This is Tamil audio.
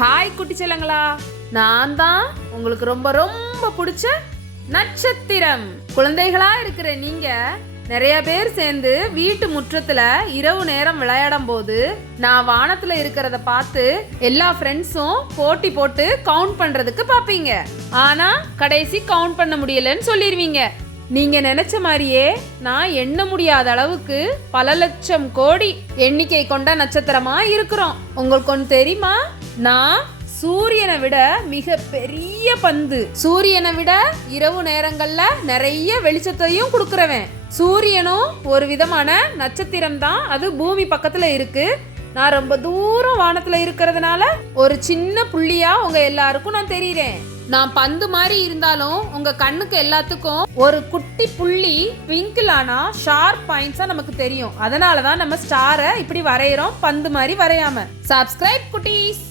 ஹாய் குட்டி செல்லங்களா, நான் தான் உங்களுக்கு ரொம்ப ரொம்ப பிடிச்ச நட்சத்திரம். குழந்தைகளா இருக்கிற நீங்க நிறைய பேர் சேர்ந்து வீட்டு முற்றத்துல இரவு நேரம் விளையாடும் போது நான் வானத்துல இருக்கிறத பார்த்து எல்லா ஃப்ரெண்ட்ஸும் போட்டி போட்டு கவுண்ட் பண்றதுக்கு பாப்பீங்க. ஆனா கடைசி கவுண்ட் பண்ண முடியலன்னு சொல்லிடுவீங்க. நீங்க நினைச்ச மாதிரியே நான் எண்ண முடியாத அளவுக்கு பல லட்சம் கோடி எண்ணிக்கை கொண்ட நட்சத்திரமா இருக்கிறோம். உங்களுக்கு ஒன்று தெரியுமா? நான் சூரியனை விட மிக பெரிய பந்து. சூரியனை விட இரவு நேரங்கள்ல நிறைய வெளிச்சத்தையும் கொடுக்கறவன். சூரியனும் ஒரு விதமான நட்சத்திரம் தான். அது பூமி பக்கத்துல இருக்கு. நான் ரொம்ப தூரம் வானத்துல இருக்கிறதுனால ஒரு சின்ன புள்ளியா உங்க எல்லாருக்கும் நான் தெரியுறேன். நான் பந்து மாதிரி இருந்தாலும் உங்க கண்ணுக்கு எல்லாத்துக்கும் ஒரு குட்டி புள்ளி ட்விங்கிள் ஆனா ஷார்ப் பாயிண்ட்ஸா நமக்கு தெரியும். அதனாலதான் நம்ம ஸ்டாரை இப்படி வரைகிறோம், பந்து மாதிரி வரையாம. சப்ஸ்கிரைப் குட்டீஸ்.